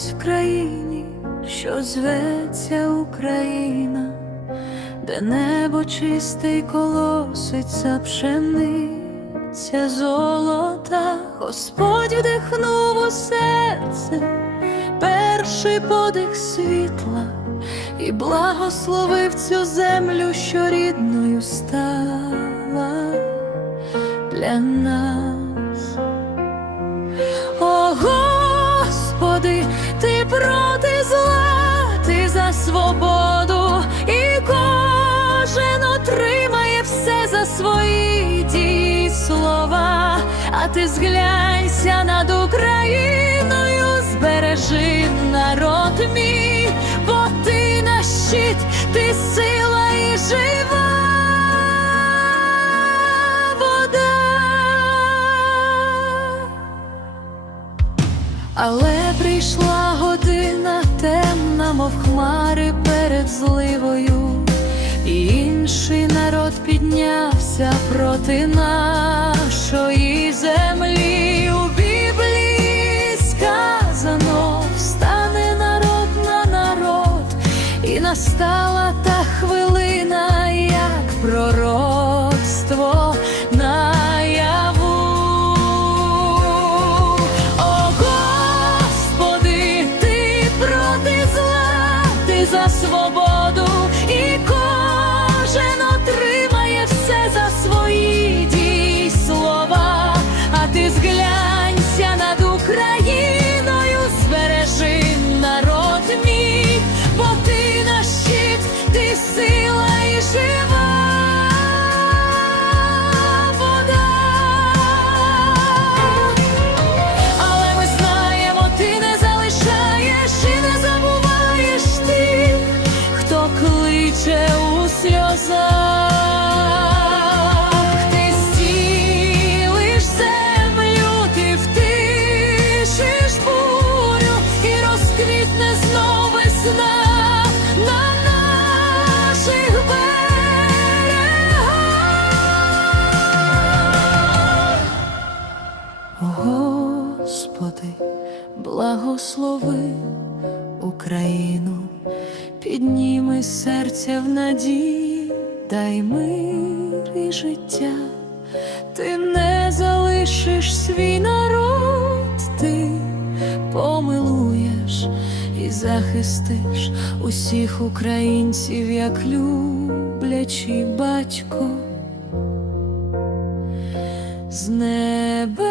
десь в країні, що зветься Україна, де небо чисте й колоситься пшениця золота, Господь вдихнув у серце перший подих світла і благословив цю землю, що рідною стала для нас. Господи, ти проти зла, ти за свободу, і кожен отримає все за свої дії слова, а ти зглянься над Україною, збережи народ мій, бо ти наш щит, ти сила і жива Але прийшла година темна, мов хмари перед зливою, і інший народ піднявся проти нашої землі. У Біблії сказано, встане народ на народ, і настала та хвилина, як пророцтво за свободу, Господи, благослови Україну, підніми серця в надії, дай мир і життя, ти не залишиш свій народ, ти помилуєш і захистиш усіх українців, як люблячий батько. З неба